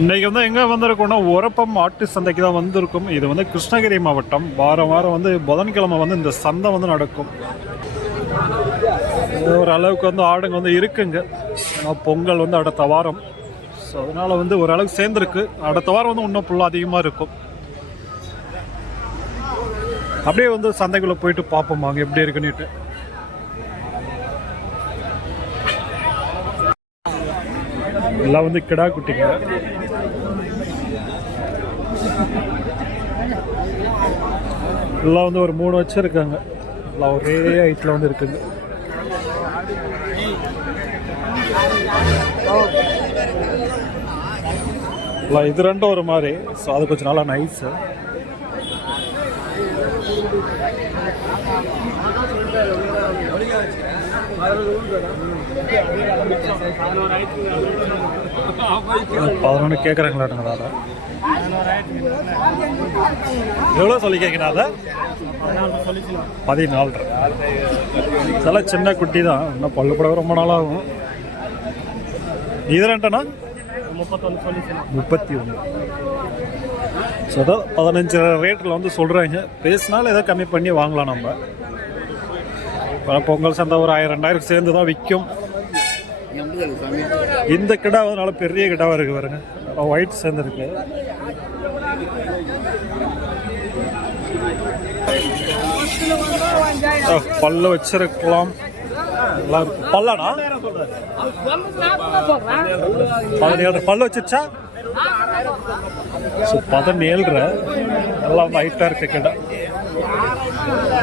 இன்றைக்கி வந்து எங்கே வந்திருக்கோம்னா உரப்பம் மாட்டு சந்தைக்கு தான் வந்திருக்கும். இது வந்து கிருஷ்ணகிரி மாவட்டம். வாரம் வாரம் வந்து புதன்கிழமை வந்து இந்த சந்தை வந்து நடக்கும். ஓரளவுக்கு வந்து ஆடுங்க வந்து இருக்குங்க. பொங்கல் வந்து அடுத்த வாரம். ஸோ அதனால் வந்து ஓரளவுக்கு சேர்ந்துருக்கு. அடுத்த வாரம் வந்து இன்னும் ஃபுல்லாக அதிகமாக இருக்கும். அப்படியே வந்து சந்தைக்குள்ளே போயிட்டு பார்ப்போம் வாங்க எப்படி இருக்குன்னுட்டு. எல்லாம் வந்து கிடா குட்டிங்க. எல்லாம் வந்து ஒரு 3 வச்சுருக்காங்க. எல்லாம் ஒரே ஹைட்டில் வந்து இருக்குங்க. இது ரெண்டும் ஒரு மாதிரி. ஸோ அது கொஞ்சம் நல்லா நைஸு. பதினொன்று கேட்குறாங்களாட்டுங்க. அதை எவ்வளோ சொல்லி கேட்குறேன்? அதை 14. இதெல்லாம் சின்ன குட்டி தான். இன்னும் பல்லு கூட ரொம்ப நாளாகும். இது ரெண்டுண்ணா 31. ஸோ அதான் 15 ரேட்டில் வந்து சொல்கிறாங்க. பேசினாலும் எதாவது கம்மி பண்ணி வாங்கலாம் நம்ம. பொங்கல் சந்தை ஒரு 1000-2000 சேர்ந்து தான் விற்கும். இந்த கிடா வந்து நல்லா பெரிய கிடாவாக இருக்குது பாருங்க. ஒயிட் சேர்ந்துருக்கு. பல்லு வச்சிருக்கலாம். பல்லானா 17 பல்லு வச்சிருச்சா? 17 நல்லா வந்து ஹைட்டாக இருக்க கிடா.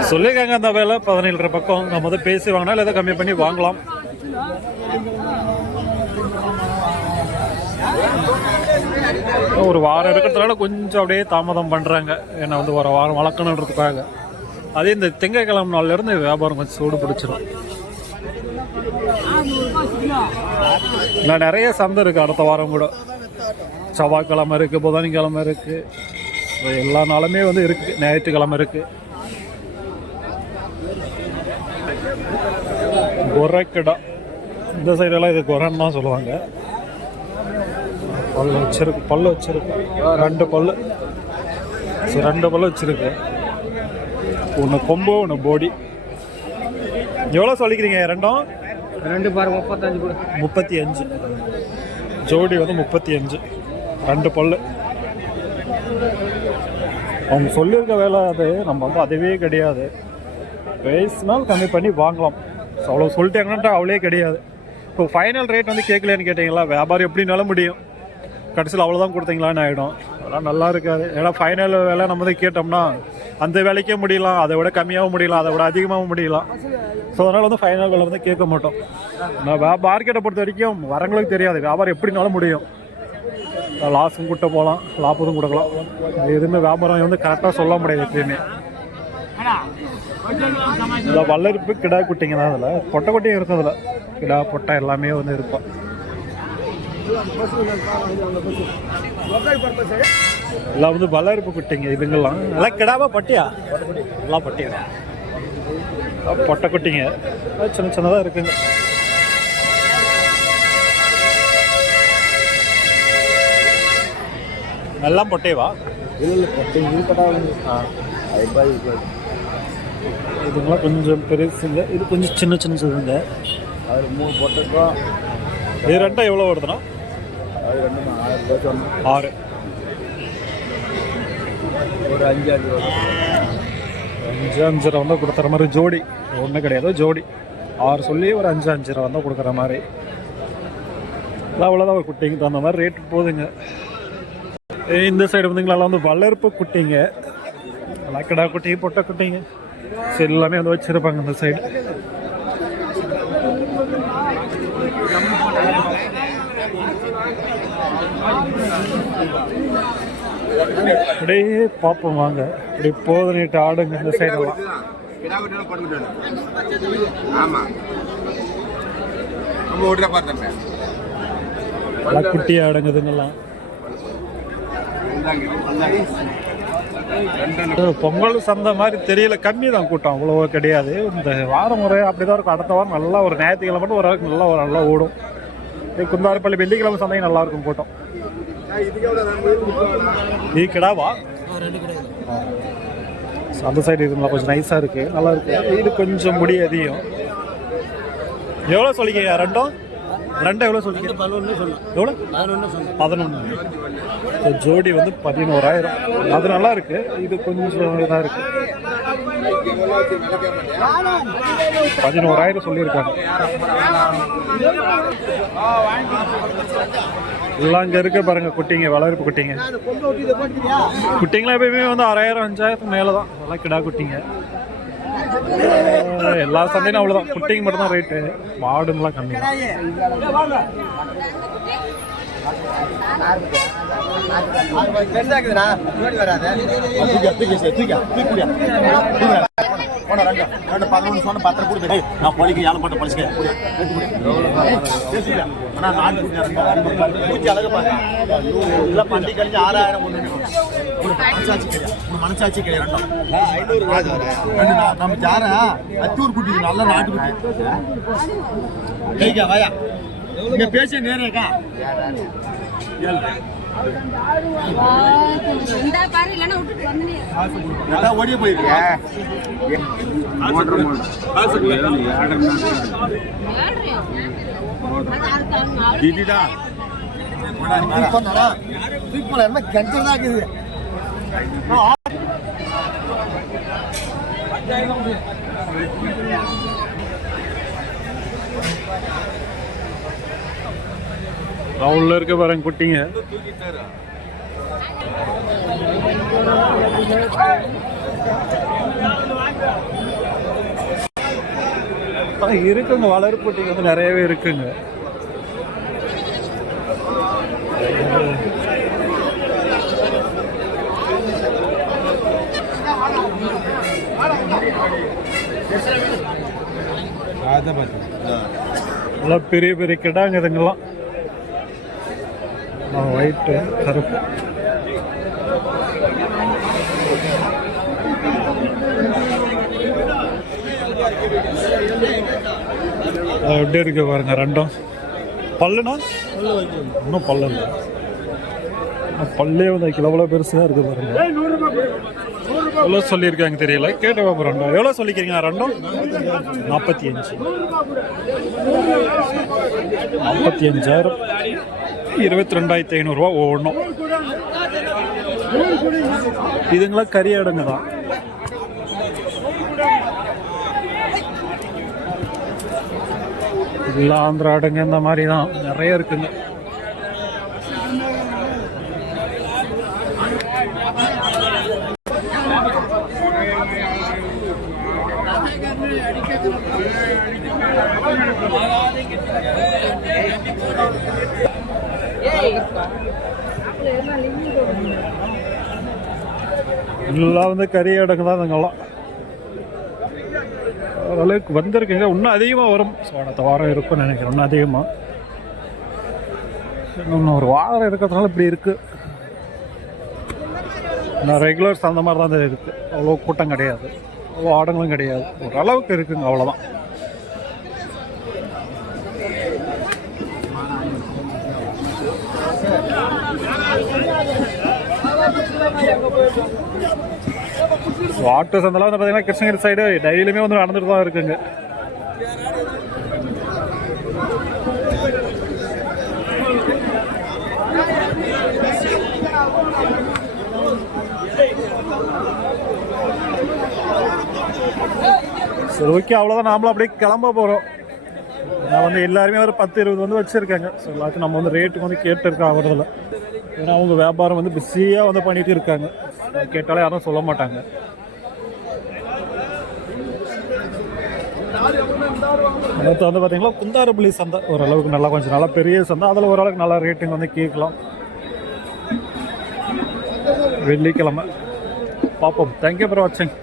சொல்லியிருக்காங்க அந்த வேலை 17 பக்கம். நம்ம வந்து பேசி வாங்கினா இல்லை கம்மி பண்ணி வாங்கலாம். ஒரு வாரம் இருக்கிறதுனால கொஞ்சம் அப்படியே தாமதம் பண்ணுறாங்க. ஏன்னா வந்து ஒரு வாரம் வளர்க்கணுன்றதுக்காக. அதே இந்த திங்கட்கிழமை நாள்லேருந்து வியாபாரம் கொஞ்சம் சூடு பிடிச்சிடும். நான் நிறைய சந்தை இருக்குது அடுத்த வாரம் கூட. செவ்வாய்க்கிழமை இருக்குது, புதன்கிழமை இருக்குது, எல்லா நாளுமே வந்து இருக்குது. ஞாயிற்றுக்கிழமை இருக்குது. குறைக்கிடா இந்த சைடெல்லாம் இது குறைன்னு தான் சொல்லுவாங்க. பல்லு வச்சிருக்கு 2 பல்லு. ஸோ 2 பல்லு வச்சிருக்கு. ஒன்று கொம்பு, ஒன்று போடி. எவ்வளோ சொல்லிக்கிறீங்க ரெண்டும்? 2 பாருங்க 35. ஜோடி வந்து 35. 2 பல்லு. அவங்க சொல்லியிருக்க வேலை அது. நம்ம வந்து அதுவே கிடையாது. பேசினால் கம்மி பண்ணி வாங்கலாம். ஸோ அவ்வளோ சொல்லிட்டாங்கன்ட்டு அவ்வளோ கிடையாது. இப்போ ஃபைனல் ரேட் வந்து கேட்கலன்னு கேட்டிங்களா? வியாபாரம் எப்படினாலும் முடியும். கடைசியில் அவ்வளோதான் கொடுத்தீங்களான்னு ஆகிடும். அதெல்லாம் நல்லா இருக்காது. ஏன்னா ஃபைனல் வேலை நம்ம வந்து கேட்டோம்னா அந்த வேலைக்கே முடியலாம், அதை விட கம்மியாகவும் முடியலாம், அதை விட அதிகமாகவும் முடியலாம். ஸோ அதனால் வந்து ஃபைனல் வேலை வந்து கேட்க மாட்டோம். நான் மார்க்கெட்டை பொறுத்த வரைக்கும் வரங்களுக்கு தெரியாது வியாபாரம் எப்படினாலும் முடியும். லாஸும் கூட்ட போகலாம், லாபத்தும் கொடுக்கலாம். எதுவுமே வியாபாரம் வந்து கரெக்டாக சொல்ல முடியாது எப்பயுமே. இதில் வளர்ப்பு கிடா குட்டிங்க தான். அதில் பொட்டை குட்டியும் இருக்கும். அதில் கிடா பொட்டை எல்லாமே வந்து இருக்கும். எல்லாம் வந்து வளர்ப்பு குட்டிங்க இதுங்கெல்லாம். எல்லாம் கிடாவா பட்டியா? எல்லாம் பட்டியா. பொட்டை குட்டிங்க சின்ன சின்னதாக இருக்குங்க. எல்லாம் பொட்டையவா? இதுங்கெல்லாம் கொஞ்சம் பெருசுங்க. இது கொஞ்சம் சின்ன சின்னதுங்க. அது 3 பொட்டைக்கும். இது ரெண்டும் எவ்வளோ வருதுண்ணா? அது 6. ஒரு 5 வரும். 5-5 வந்தால் கொடுக்குற மாதிரி ஜோடி. ஒன்றும் கிடையாது, ஜோடி 6 சொல்லி ஒரு 5-5 வந்தால் கொடுக்குற மாதிரி. அவ்வளோதான் ஒரு குட்டிங்க தகுந்த மாதிரி ரேட்டு போகுதுங்க. இந்த சைடு வந்துங்களா வந்து வளர்ப்பு குட்டிங்க. எல்லாம் கிடா குட்டி, பொட்டை குட்டிங்க. சரி எல்லாமே வந்து வச்சுருப்பாங்க இந்த சைடு. அப்படியே பார்ப்போம் வாங்க. இப்படி போது நீட்டு ஆடுங்க இந்த சைடெல்லாம். குட்டி ஆடுங்குதுங்கெல்லாம். பொங்கல் சந்தை மாதிரி தெரியல, கம்மி தான் கூட்டம், அவ்வளோ கிடையாது. இந்த வாரம் முறை அப்படிதான் இருக்கும். அடுத்த வாரம் நல்லா ஒரு ஞாயிற்றுக்கிழமை மட்டும் ஒரு நல்லா ஓடும். குந்தாரப்பள்ளி வெள்ளிக்கிழமை சந்தையும் நல்லா இருக்கும் கூட்டம். இது கிடாவா? ரெண்டு கிடையாது. அந்த சைடு இருக்குங்களா, கொஞ்சம் நைஸாக இருக்குது, நல்லா இருக்குது. இது கொஞ்சம் முடி அதிகம். எவ்வளோ சொல்லிக்கீங்க ரெண்டும்? எவ்வளோ சொல்லிங்க? 11 சொன்னேன். எவ்வளோ? 11 சொன்னேன். 11. ஜோடி வந்து 11,000. அது நல்லா இருக்கு. இது கொஞ்சம் இதாக இருக்கு. 11,000 சொல்லியிருக்காங்க. எல்லாம் அங்கே இருக்க பாருங்க குட்டிங்க, வளர்ப்பு குட்டிங்க. குட்டிங்களாம் எப்பயுமே வந்து 6,000 5,000 மேலே தான். அதெல்லாம் கிடா குட்டிங்க. எல்லா சந்தையும் அவ்வளோதான். குட்டிங்க மட்டும் தான் ரேட்டு. மாடுங்களாம் கம்மி. மனசாட்சி கிடையாது. நம்ம ஜார அத்தூர் குட்டி நல்ல நாட்டு குட்டி வாயா இங்க பேச நேரக்கா ஓடிய போயிருக்கா கெஞ்சதான் இருக்குது. உள்ள இருக்க பாருங்க குட்டிங்க. இருக்குங்க, வளர்ப்பு குட்டிங்க வந்து நிறையவே இருக்குங்க. நல்லா பெரிய பெரிய கிடாங்க இதுங்கெல்லாம். ஒயிட்டு கருப்பு. எப்படி இருக்கு பாருங்க ரெண்டும். பல்லுனா இன்னும் பல்லு இல்லை. பல்லே வந்து எவ்வளோ பெருசாக இருக்குது பாருங்க. எவ்வளோ சொல்லியிருக்காங்க தெரியல, கேட்டு பார்ப்போம். ரெண்டும் எவ்வளோ சொல்லிக்கிறீங்க? ரெண்டும் 45. 45,000. 22,500 ஒவ்வொன்றும். இதுங்களா கறி ஆடுங்க தான். இதெல்லாம் ஆந்திரா ஆடுங்க, இந்த மாதிரி தான் நிறைய இருக்குங்க. எல்லாம் வந்து கறி ஆடுங்க தான் இதுங்கெல்லாம். ஓரளவுக்கு வந்திருக்குங்க. இன்னும் அதிகமாக வரும். ஸோ அடுத்த வாரம் இருக்கும்னு நினைக்கிறேன். இன்னும் அதிகமாக. இன்னும் ஒரு வாரம் இருக்கிறதுனால இப்படி இருக்கு. நான் ரெகுலர்ஸ் அந்த மாதிரி தான் இருக்கு. அவ்வளோ கூட்டம் கிடையாது, அவ்வளோ ஆடுங்களும் கிடையாது. ஓரளவுக்கு இருக்குங்க, அவ்வளோதான். ஆட்டோ சந்தெல்லாம் வந்து பார்த்தீங்கன்னா கிருஷ்ணகிரி சைடு டெய்லியுமே வந்து நடந்துட்டு தான் இருக்குங்க. சரி, ஓகே, அவ்வளோதான். நாமளும் அப்படியே கிளம்ப போகிறோம். நான் வந்து எல்லாருமே ஒரு 10-20 வந்து வச்சுருக்காங்க. ஸோ எல்லாத்தையும் நம்ம வந்து ரேட்டுக்கு வந்து கேட்டுருக்கோம் அவரதில். ஏன்னா அவங்க வியாபாரம் வந்து பிஸியாக வந்து பண்ணிட்டு இருக்காங்க. கேட்டாலே யாரும் சொல்ல மாட்டாங்க. அடுத்து வந்து பார்த்தீங்கன்னா குந்தாரப்பள்ளி சந்தை ஓரளவுக்கு நல்லா, கொஞ்சம் நல்லா பெரிய சந்தை. அதில் ஓரளவுக்கு நல்லா ரேட்டுங்க வந்து கேட்கலாம். வெள்ளிக்கிழமை பார்ப்போம். தேங்க்யூ ஃபார் வாட்சிங்.